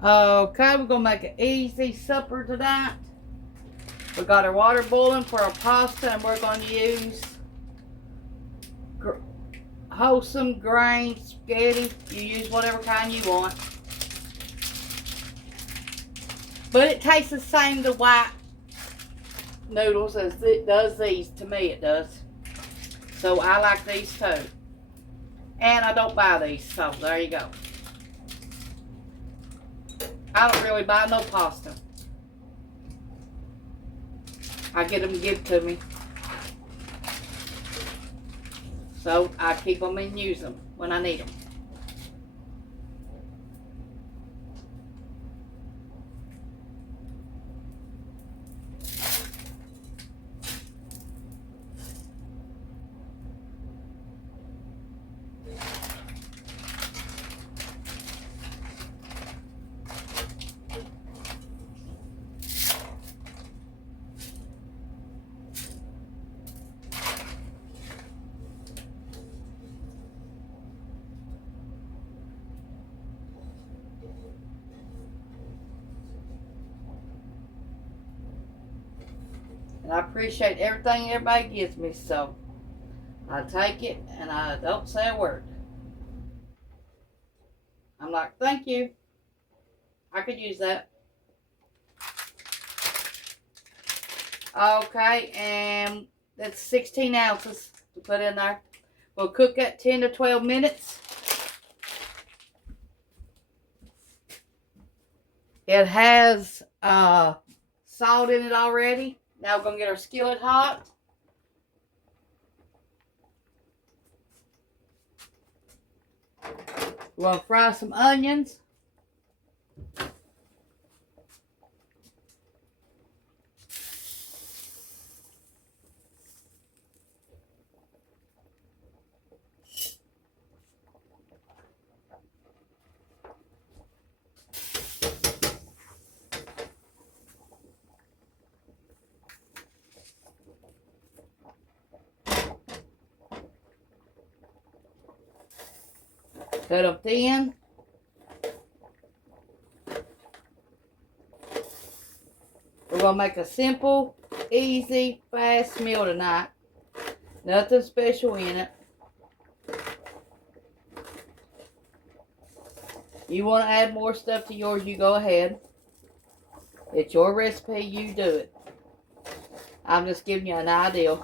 Okay, we're gonna make an easy supper tonight. We got our water boiling for our pasta, and we're gonna use wholesome grain spaghetti. You use whatever kind you want, but it tastes the same the white noodles as it does these. To me, it does. So I like these too, and I don't buy these. So there you go. I don't really buy no pasta. I get them give to me. So I keep them and use them when I need them. And I appreciate everything everybody gives me, so I take it and I don't say a word. I'm like, thank you. I could use that. Okay, and that's 16 ounces to put in there. We'll cook that 10 to 12 minutes. It has salt in it already. Now we're going to get our skillet hot. We're going to fry some onions. Cut them thin. We're going to make a simple, easy, fast meal tonight. Nothing special in it. You want to add more stuff to yours, you go ahead. It's your recipe, you do it. I'm just giving you an idea.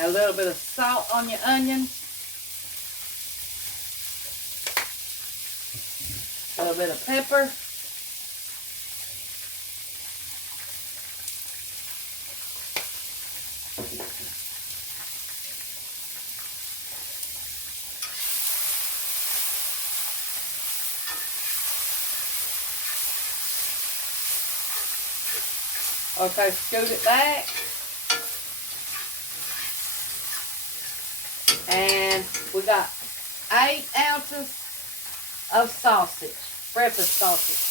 A little bit of salt on your onions. little bit of pepper. Okay, scoot it back. And we got 8 ounces of sausage, breakfast sausage.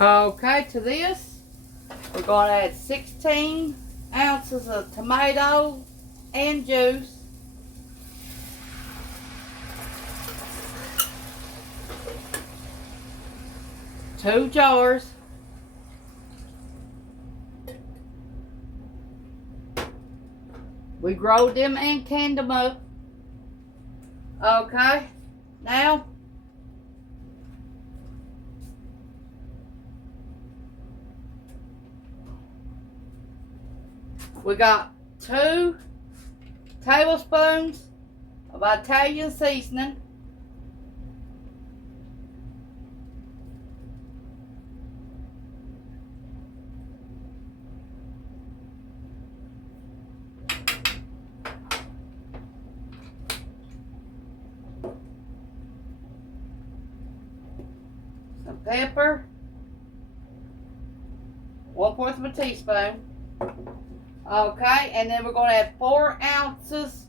Okay, to this, we're going to add 16 ounces of tomato and juice. Two jars. We growed them and canned them up. Okay, now we got 2 tablespoons of Italian seasoning. Some pepper. 1/4 of a teaspoon. Okay, and then we're going to add 4 ounces,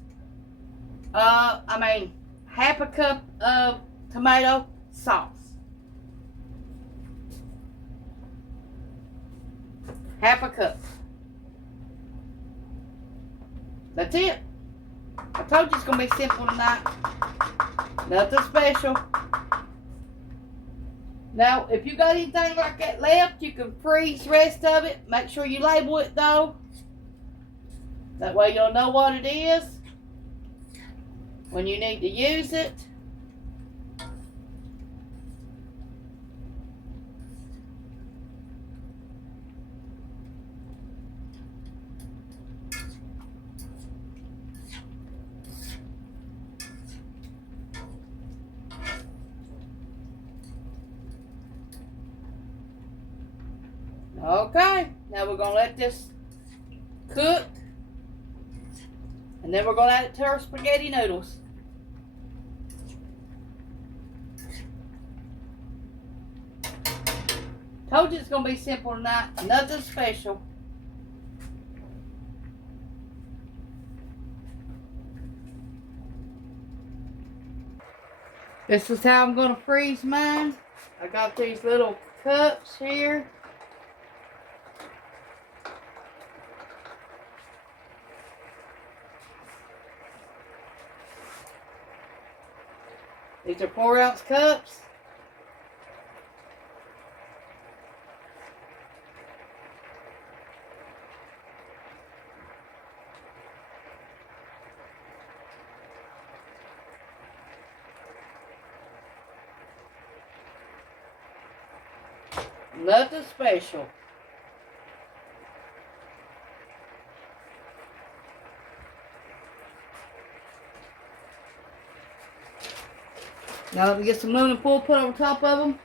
half a cup of tomato sauce. Half a cup. That's it. I told you it's going to be simple tonight. Nothing special. Now, if you got anything like that left, you can freeze the rest of it. Make sure you label it though. That way you'll know what it is when you need to use it. Okay, now we're going to let this cook. And then we're going to add it to our spaghetti noodles. Told you it's going to be simple tonight. Nothing special. This is how I'm going to freeze mine. I got these little cups here. These are 4-ounce cups. Nothing special. Now let me get some aluminum foil put over top of them.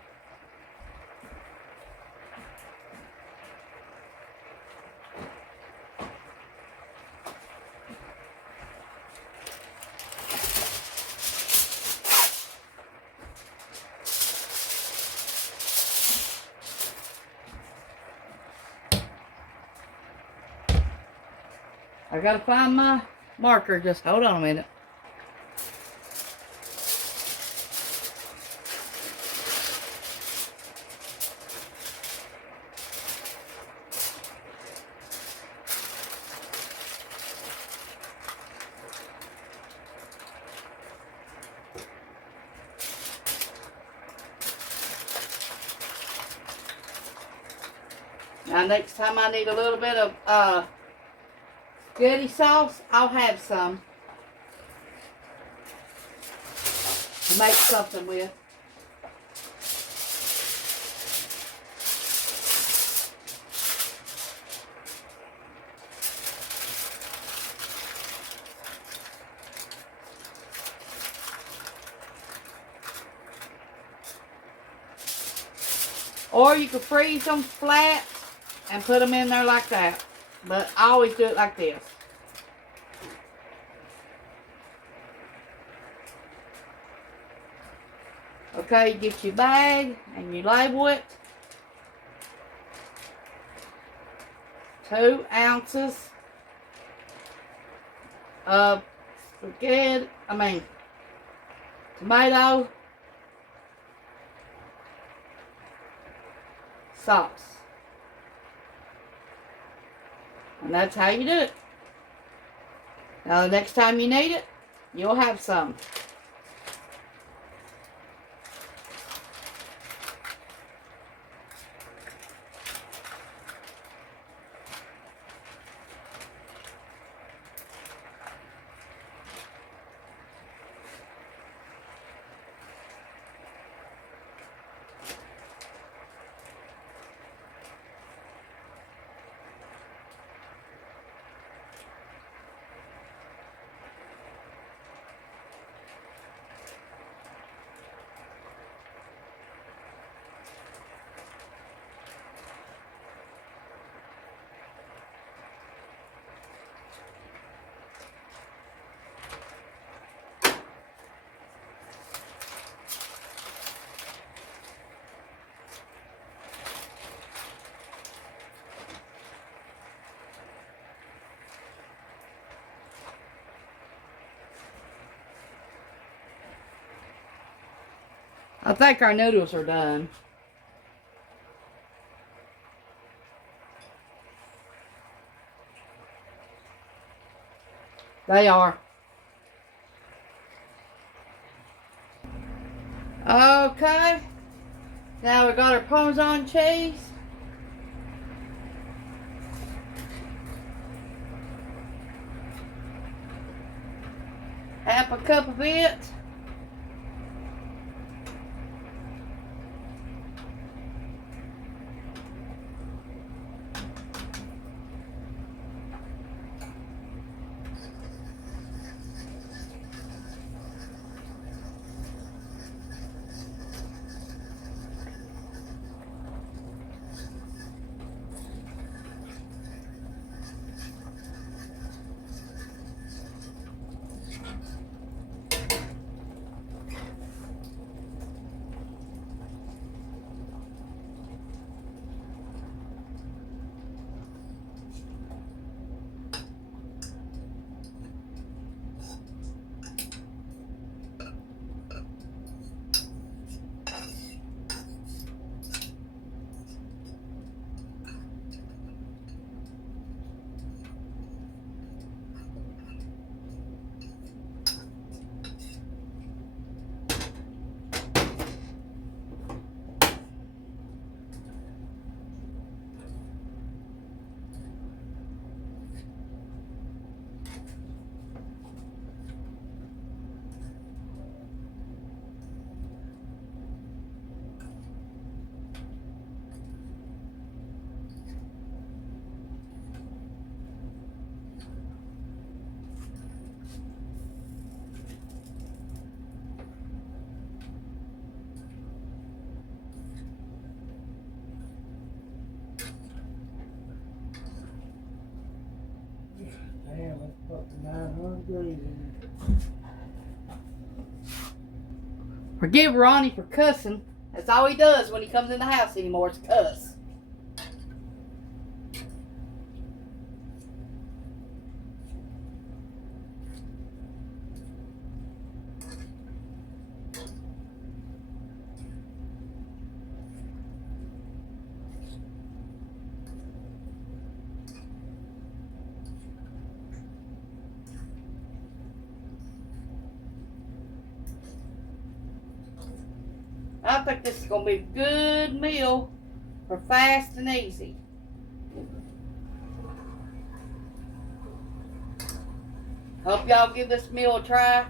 I gotta find my marker. Just hold on a minute. Now next time I need a little bit of spaghetti sauce, I'll have some to make something with. Or you can freeze them flat and put them in there like that. But I always do it like this. Okay, you get your bag and you label it. 2 ounces of tomato sauce. And that's how you do it. Now the next time you need it, you'll have some. I think our noodles are done. They are. Okay. Now we got our Parmesan cheese. Half a cup of it. Forgive Ronnie for cussing. That's all he does when he comes in the house anymore is cuss. I think this is going to be a good meal for fast and easy. Hope y'all give this meal a try.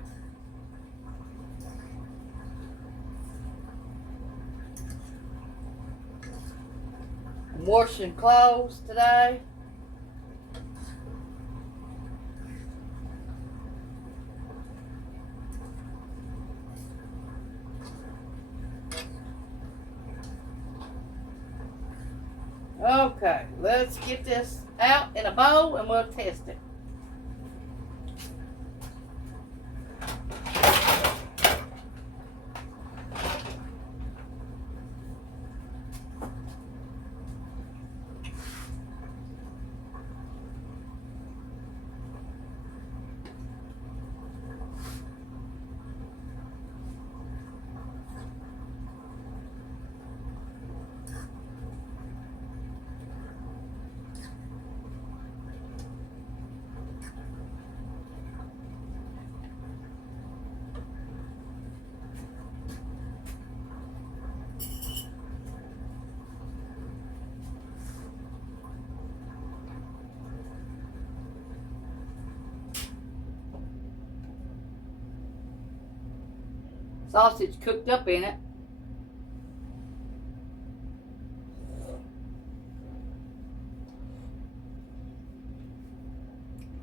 I'm washing clothes today. Okay, let's get this out in a bowl and we'll test it. Sausage cooked up in it.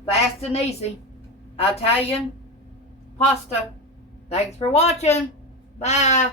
Fast and easy. Italian pasta. Thanks for watching. Bye.